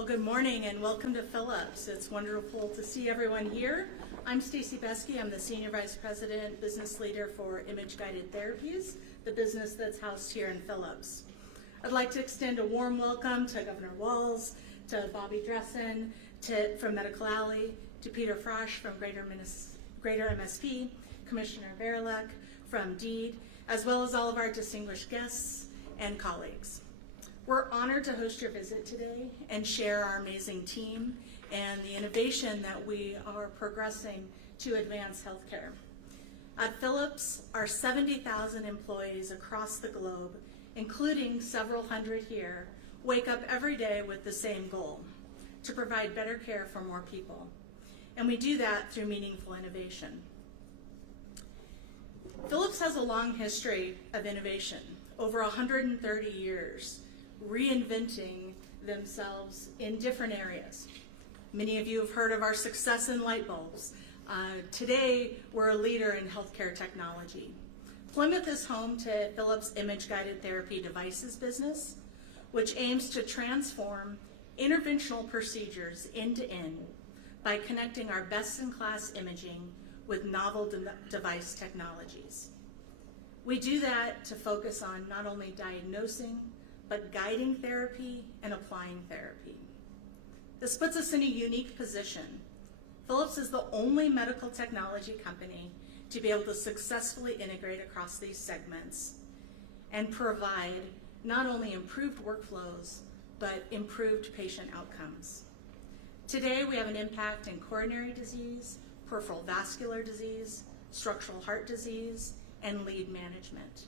Well, good morning and welcome to Phillips. It's wonderful to see everyone here. I'm Stacy Besky. I'm the Senior Vice President, Business Leader for Image Guided Therapies, the business that's housed here in Phillips. I'd like to extend a warm welcome to Governor Walz, to Bobby Dressen, from Medical Alley, to Peter Frosch from Greater MSP, Commissioner Verlick from DEED, as well as all of our distinguished guests and colleagues. We're honored to host your visit today and share our amazing team and the innovation that we are progressing to advance healthcare. At Phillips, our 70,000 employees across the globe, including several hundred here, wake up every day with the same goal: to provide better care for more people. And we do that through meaningful innovation. Phillips has a long history of innovation, over 130 years, reinventing themselves in different areas. Many of you have heard of our success in light bulbs. Today, we're a leader in healthcare technology. Plymouth is home to Phillips Image-Guided Therapy Devices business, which aims to transform interventional procedures end-to-end by connecting our best-in-class imaging with novel device technologies. We do that to focus on not only diagnosing, but guiding therapy and applying therapy. This puts us in a unique position. Phillips is the only medical technology company to be able to successfully integrate across these segments and provide not only improved workflows, but improved patient outcomes. Today, we have an impact in coronary disease, peripheral vascular disease, structural heart disease, and lead management.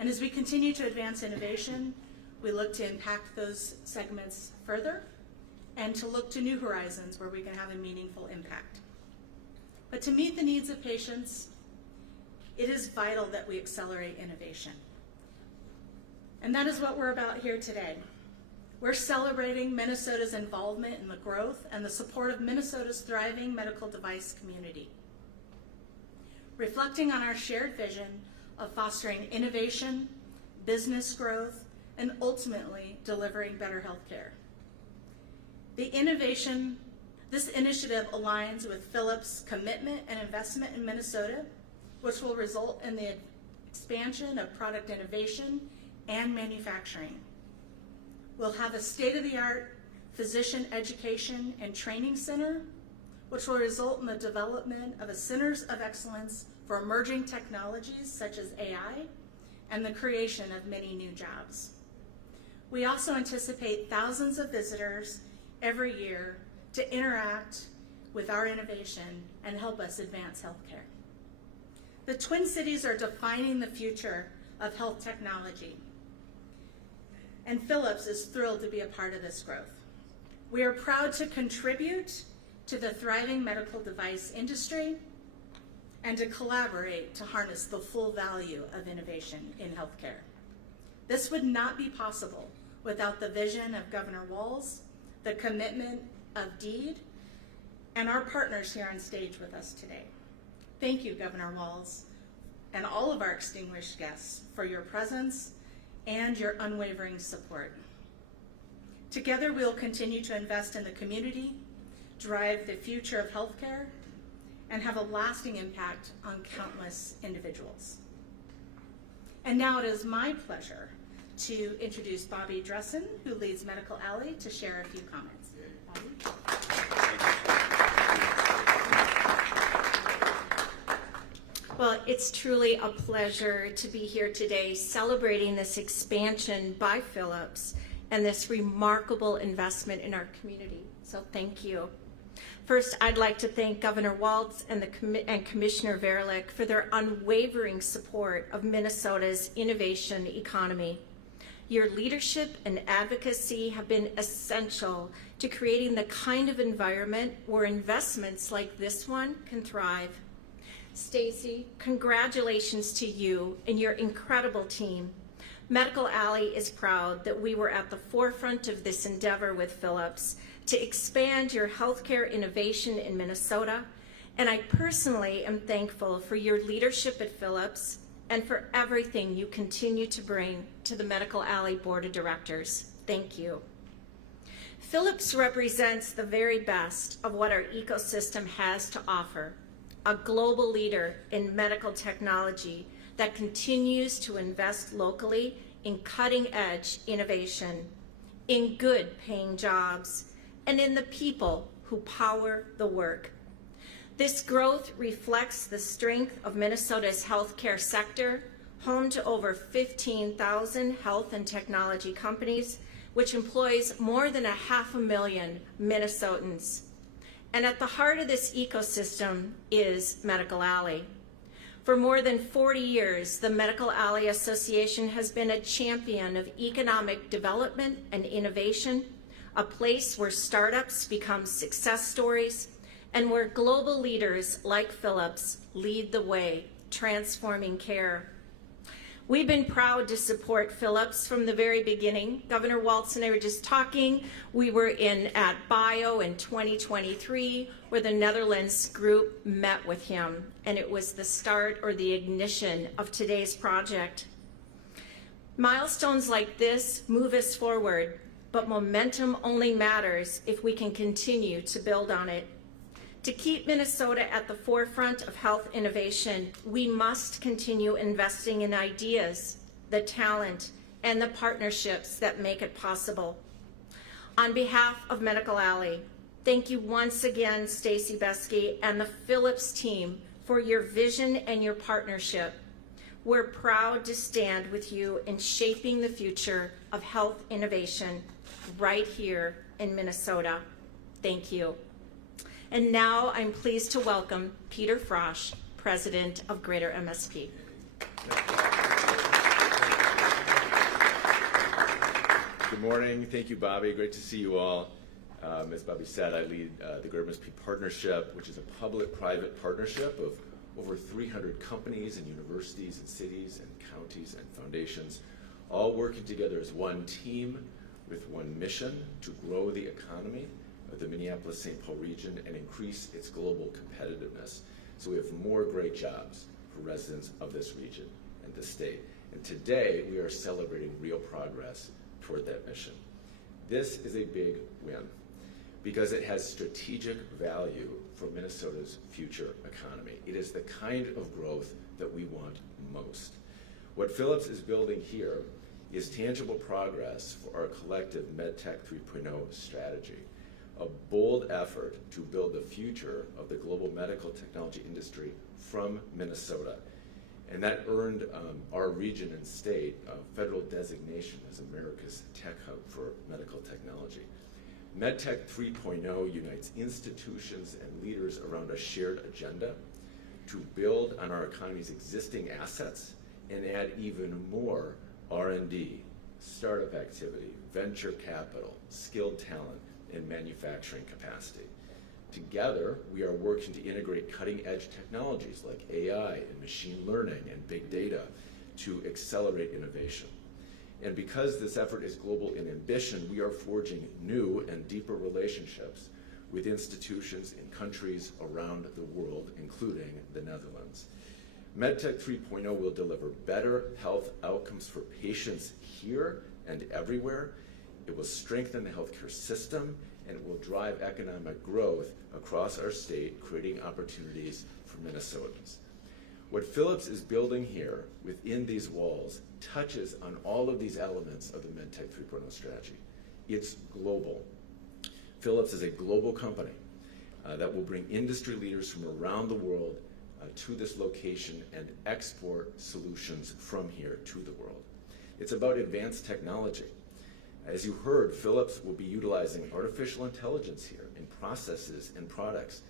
And as we continue to advance innovation, we look to impact those segments further and to look to new horizons where we can have a meaningful impact. But to meet the needs of patients, it is vital that we accelerate innovation. And that is what we're about here today. We're celebrating Minnesota's involvement in the growth and the support of Minnesota's thriving medical device community, reflecting on our shared vision of fostering innovation, business growth, and ultimately delivering better healthcare. This initiative aligns with Phillips' commitment and investment in Minnesota, which will result in the expansion of product innovation and manufacturing. We'll have a state-of-the-art physician education and training center, which will result in the development of a centers of excellence for emerging technologies such as AI and the creation of many new jobs. We also anticipate thousands of visitors every year to interact with our innovation and help us advance healthcare. The Twin Cities are defining the future of health technology, and Phillips is thrilled to be a part of this growth. We are proud to contribute to the thriving medical device industry and to collaborate to harness the full value of innovation in healthcare. This would not be possible without the vision of Governor Walz, the commitment of DEED, and our partners here on stage with us today. Thank you, Governor Walz, and all of our distinguished guests for your presence and your unwavering support. Together, we'll continue to invest in the community, drive the future of healthcare, and have a lasting impact on countless individuals. And now it is my pleasure to introduce Bobby Dressen, who leads Medical Alley, to share a few comments. Bobby? Well, it's truly a pleasure to be here today celebrating this expansion by Phillips and this remarkable investment in our community. So thank you. First, I'd like to thank Governor Walz and Commissioner Verlick for their unwavering support of Minnesota's innovation economy. Your leadership and advocacy have been essential to creating the kind of environment where investments like this one can thrive. Stacy, congratulations to you and your incredible team. Medical Alley is proud that we were at the forefront of this endeavor with Phillips to expand your healthcare innovation in Minnesota, and I personally am thankful for your leadership at Phillips and for everything you continue to bring to the Medical Alley Board of Directors. Thank you. Philips represents the very best of what our ecosystem has to offer, a global leader in medical technology that continues to invest locally in cutting-edge innovation, in good-paying jobs, and in the people who power the work. This growth reflects the strength of Minnesota's healthcare sector, home to over 15,000 health and technology companies, which employs more than 500,000 Minnesotans. And at the heart of this ecosystem is Medical Alley. For more than 40 years, the Medical Alley Association has been a champion of economic development and innovation, a place where startups become success stories, and where global leaders like Philips lead the way, transforming care. We've been proud to support Philips from the very beginning. Governor Walz and I were just talking. We were at BIO in 2023, where the Netherlands group met with him, and it was the start or the ignition of today's project. Milestones like this move us forward, but momentum only matters if we can continue to build on it. To keep Minnesota at the forefront of health innovation, we must continue investing in ideas, the talent, and the partnerships that make it possible. On behalf of Medical Alley, thank you once again, Stacy Beskey and the Philips team, for your vision and your partnership. We're proud to stand with you in shaping the future of health innovation right here in Minnesota. Thank you. And now I'm pleased to welcome Peter Frosch, President of Greater MSP. Good morning. Thank you, Bobby. Great to see you all. As Bobby said, I lead the Greater MSP Partnership, which is a public-private partnership of over 300 companies and universities and cities and counties and foundations, all working together as one team with one mission to grow the economy of the Minneapolis-St. Paul region and increase its global competitiveness. So we have more great jobs for residents of this region and the state. And today we are celebrating real progress toward that mission. This is a big win because it has strategic value for Minnesota's future economy. It is the kind of growth that we want most. What Philips is building here is tangible progress for our collective MedTech 3.0 strategy, a bold effort to build the future of the global medical technology industry from Minnesota. And that earned our region and state a federal designation as America's tech hub for medical technology. MedTech 3.0 unites institutions and leaders around a shared agenda to build on our economy's existing assets and add even more R&D, startup activity, venture capital, skilled talent, and manufacturing capacity. Together, we are working to integrate cutting-edge technologies like AI and machine learning and big data to accelerate innovation. And because this effort is global in ambition, we are forging new and deeper relationships with institutions in countries around the world, including the Netherlands. MedTech 3.0 will deliver better health outcomes for patients here and everywhere. It will strengthen the healthcare system, and it will drive economic growth across our state, creating opportunities for Minnesotans. What Philips is building here within these walls touches on all of these elements of the MedTech 3.0 strategy. It's global. Philips is a global company that will bring industry leaders from around the world to this location and export solutions from here to the world. It's about advanced technology. As you heard, Philips will be utilizing artificial intelligence here in processes and products,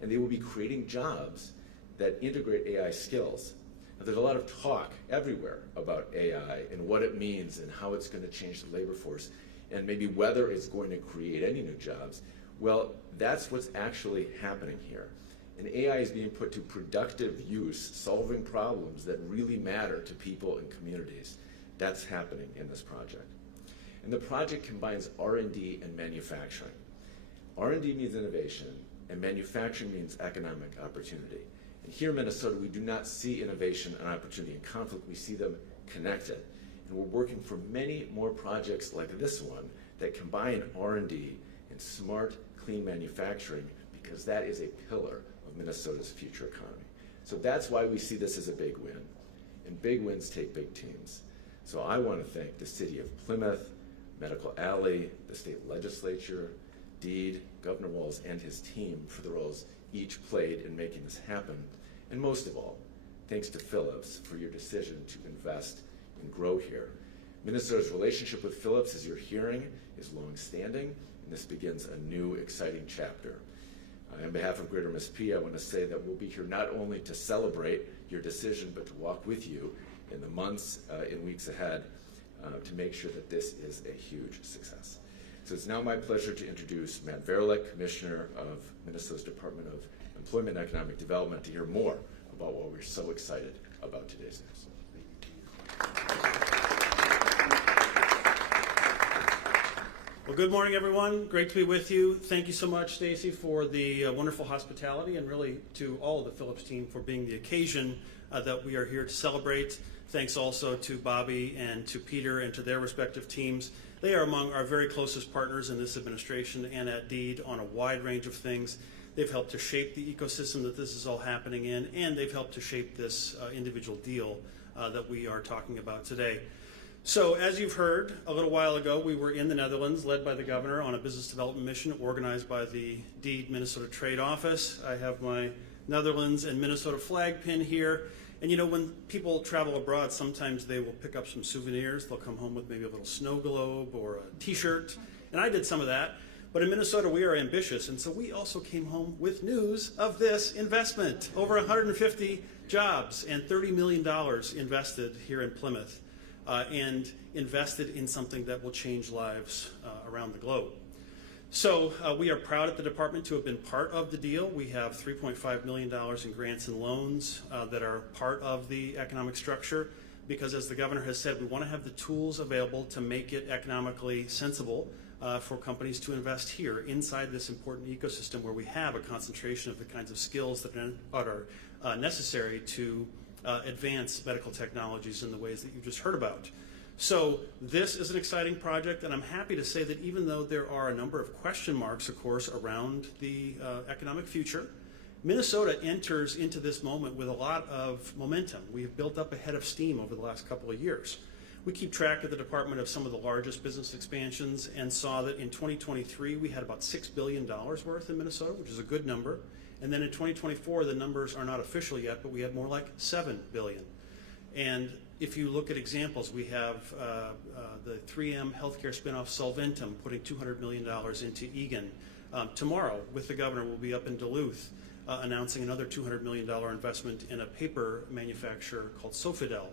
and they will be creating jobs that integrate AI skills. Now, there's a lot of talk everywhere about AI and what it means and how it's going to change the labor force and maybe whether it's going to create any new jobs. Well, that's what's actually happening here. And AI is being put to productive use, solving problems that really matter to people and communities. That's happening in this project. And the project combines R&D and manufacturing. R&D means innovation, and manufacturing means economic opportunity. And here in Minnesota, we do not see innovation and opportunity in conflict. We see them connected. And we're working for many more projects like this one that combine R&D and smart, clean manufacturing, because that is a pillar of Minnesota's future economy. So that's why we see this as a big win. And big wins take big teams. So I want to thank the city of Plymouth, Medical Alley, the state legislature, Deed, Governor Walz, and his team for the roles each played in making this happen. And most of all, thanks to Phillips for your decision to invest and grow here. Minnesota's relationship with Phillips, as you're hearing, is long-standing, and this begins a new, exciting chapter. On behalf of Greater MSP, I want to say that we'll be here not only to celebrate your decision, but to walk with you in the months and weeks ahead to make sure that this is a huge success. So it's now my pleasure to introduce Matt Verlick, Commissioner of Minnesota's Department of Employment and Economic Development, to hear more about why we're so excited about today's news. Well, good morning, everyone. Great to be with you. Thank you so much, Stacy, for the wonderful hospitality, and really to all of the Phillips team for being the occasion that we are here to celebrate. Thanks also to Bobby and to Peter and to their respective teams. They are among our very closest partners in this administration and at Deed on a wide range of things. They've helped to shape the ecosystem that this is all happening in, and they've helped to shape this individual deal that we are talking about today. So, as you've heard, a little while ago, we were in the Netherlands, led by the governor, on a business development mission organized by the Deed Minnesota Trade Office. I have my Netherlands and Minnesota flag pin here. And you know, when people travel abroad, sometimes they will pick up some souvenirs. They'll come home with maybe a little snow globe or a t-shirt. And I did some of that. But in Minnesota, we are ambitious. And so we also came home with news of this investment. Over 150 jobs and $30 million invested here in Plymouth. And invested in something that will change lives around the globe. So we are proud at the department to have been part of the deal. We have $3.5 million in grants and loans that are part of the economic structure, because as the governor has said, we want to have the tools available to make it economically sensible for companies to invest here inside this important ecosystem where we have a concentration of the kinds of skills that are necessary to advance medical technologies in the ways that you just heard about. So this is an exciting project, and I'm happy to say that even though there are a number of question marks, of course, around the economic future, Minnesota enters into this moment with a lot of momentum. We have built up a head of steam over the last couple of years. We keep track at the department of some of the largest business expansions and saw that in 2023 we had about $6 billion worth in Minnesota, which is a good number. And then in 2024, the numbers are not official yet, but we had more like $7 billion. And if you look at examples, we have the 3M healthcare spinoff Solventum putting $200 million into Egan. Tomorrow, with the governor, we'll be up in Duluth announcing another $200 million investment in a paper manufacturer called Sofidel.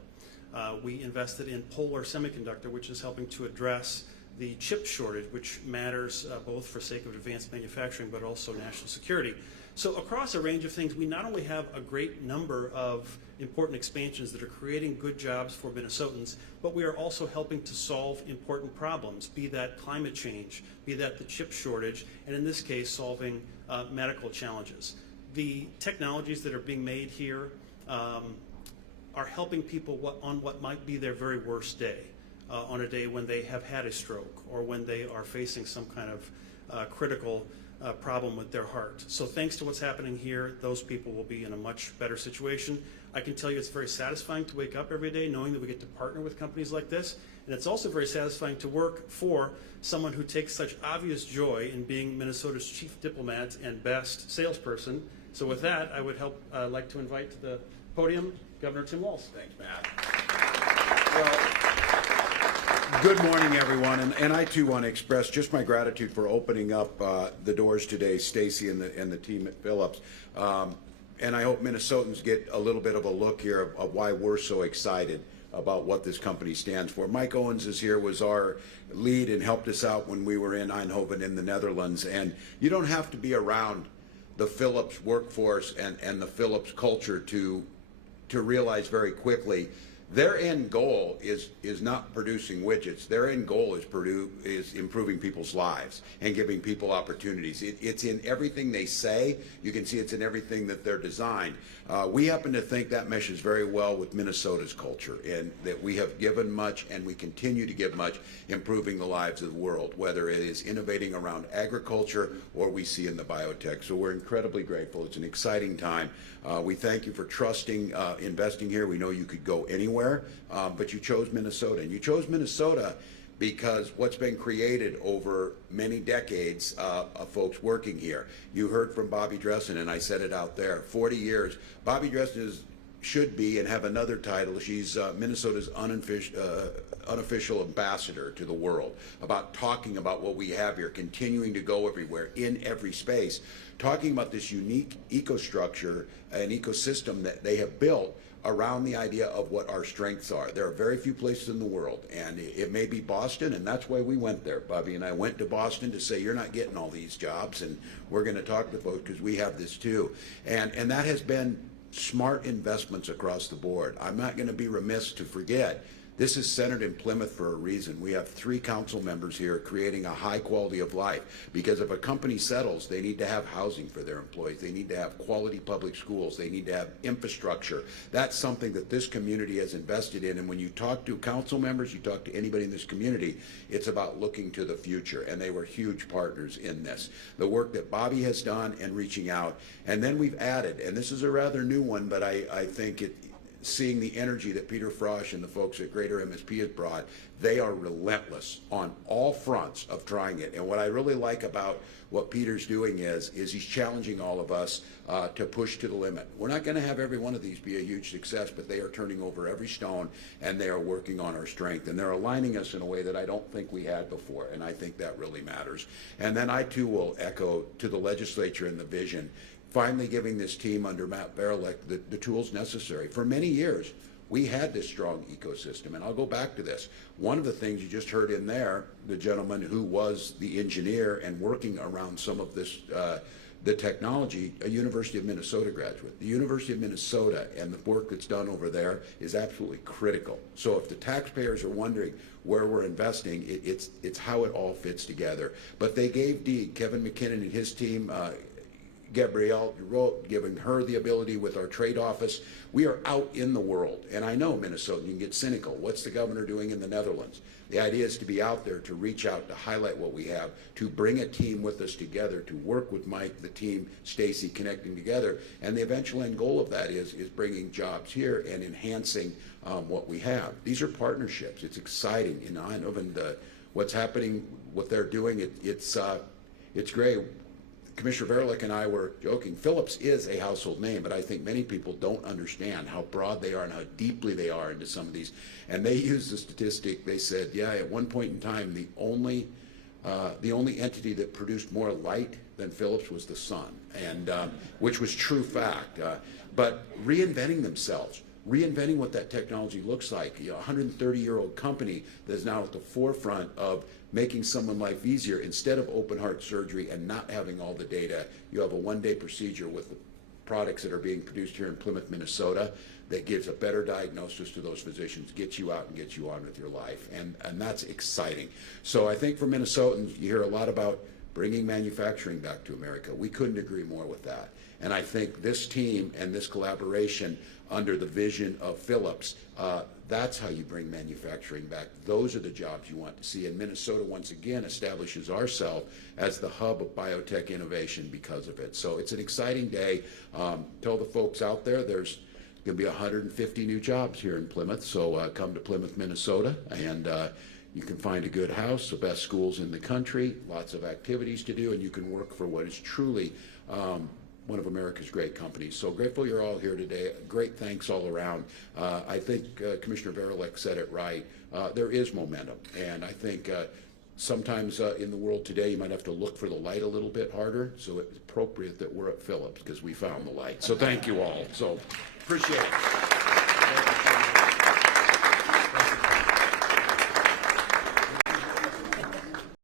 We invested in Polar Semiconductor, which is helping to address the chip shortage, which matters both for sake of advanced manufacturing, but also national security. So across a range of things, we not only have a great number of important expansions that are creating good jobs for Minnesotans, but we are also helping to solve important problems, be that climate change, be that the chip shortage, and in this case, solving medical challenges. The technologies that are being made here are helping people on what might be their very worst day, on a day when they have had a stroke or when they are facing some kind of critical problem with their heart. So thanks to what's happening here, those people will be in a much better situation. I can tell you it's very satisfying to wake up every day knowing that we get to partner with companies like this, and it's also very satisfying to work for someone who takes such obvious joy in being Minnesota's chief diplomat and best salesperson. So with that, I would like to invite to the podium Governor Tim Walz. Thanks, Matt. Well, good morning, everyone, and I too want to express just my gratitude for opening up the doors today, Stacy and the team at Phillips. And I hope Minnesotans get a little bit of a look here of why we're so excited about what this company stands for. Mike Owens is here, was our lead and helped us out when we were in Eindhoven in the Netherlands. And you don't have to be around the Phillips workforce and the Phillips culture to realize very quickly Their end goal is not producing widgets. Their end goal is improving people's lives and giving people opportunities. It's in everything they say. You can see it's in everything that they're designed. We happen to think that meshes very well with Minnesota's culture, and that we have given much and we continue to give much, improving the lives of the world, whether it is innovating around agriculture or we see in the biotech. So we're incredibly grateful. It's an exciting time. We thank you for trusting, investing here. We know you could go anywhere, but you chose Minnesota. And you chose Minnesota because what's been created over many decades of folks working here. You heard from Bobby Dressen, and I said it out there, 40 years. Bobby Dressen should be and have another title. She's Minnesota's unofficial ambassador to the world, about talking about what we have here, continuing to go everywhere, in every space, talking about this unique ecostructure and ecosystem that they have built around the idea of what our strengths are. There are very few places in the world, and it may be Boston, and that's why we went there. Bobby and I went to Boston to say, you're not getting all these jobs, and we're going to talk to folks because we have this too. And that has been smart investments across the board. I'm not going to be remiss to forget, this is centered in Plymouth for a reason. We have 3 council members here creating a high quality of life, because if a company settles, they need to have housing for their employees. They need to have quality public schools. They need to have infrastructure. That's something that this community has invested in. And when you talk to council members, you talk to anybody in this community, it's about looking to the future. And they were huge partners in this. The work that Bobby has done and reaching out. And then we've added, and this is a rather new one, but I think seeing the energy that Peter Frosch and the folks at Greater MSP has brought, they are relentless on all fronts of trying it. And what I really like about what Peter's doing is he's challenging all of us to push to the limit. We're not going to have every one of these be a huge success, but they are turning over every stone, and they are working on our strength. And they're aligning us in a way that I don't think we had before, and I think that really matters. And then I too will echo to the legislature and the vision, finally giving this team under Matt Barelek the tools necessary. For many years, we had this strong ecosystem, and I'll go back to this. One of the things you just heard in there, the gentleman who was the engineer and working around some of this, the technology, a University of Minnesota graduate. The University of Minnesota and the work that's done over there is absolutely critical. So if the taxpayers are wondering where we're investing, it's how it all fits together. But they gave Kevin McKinnon and his team, Gabrielle wrote, giving her the ability with our trade office. We are out in the world, and I know Minnesota, you can get cynical. What's the governor doing in the Netherlands? The idea is to be out there, to reach out, to highlight what we have, to bring a team with us together, to work with Mike, the team, Stacy, connecting together. And the eventual end goal of that is bringing jobs here and enhancing what we have. These are partnerships. It's exciting, and what's happening, what they're doing, it's great. Commissioner Barelek and I were joking, Phillips is a household name, but I think many people don't understand how broad they are and how deeply they are into some of these. And they used the statistic, they said, yeah, at one point in time, the only entity that produced more light than Phillips was the sun, and which was true fact. But reinventing themselves, reinventing what that technology looks like. A 130-year-old company that is now at the forefront of making someone's life easier. Instead of open heart surgery and not having all the data, you have a one-day procedure with the products that are being produced here in Plymouth, Minnesota, that gives a better diagnosis to those physicians, gets you out and gets you on with your life. And that's exciting. So I think for Minnesotans, you hear a lot about bringing manufacturing back to America. We couldn't agree more with that. And I think this team and this collaboration under the vision of Phillips, that's how you bring manufacturing back. Those are the jobs you want to see. And Minnesota, once again, establishes ourselves as the hub of biotech innovation because of it. So it's an exciting day. Tell the folks out there, there's going to be 150 new jobs here in Plymouth. So come to Plymouth, Minnesota, and you can find a good house, the best schools in the country, lots of activities to do, and you can work for what is truly one of America's great companies. So grateful you're all here today. Great thanks all around. I think Commissioner Barelek said it right. There is momentum, and I think sometimes in the world today you might have to look for the light a little bit harder, so it's appropriate that we're at Phillips because we found the light. So thank you all. So appreciate it.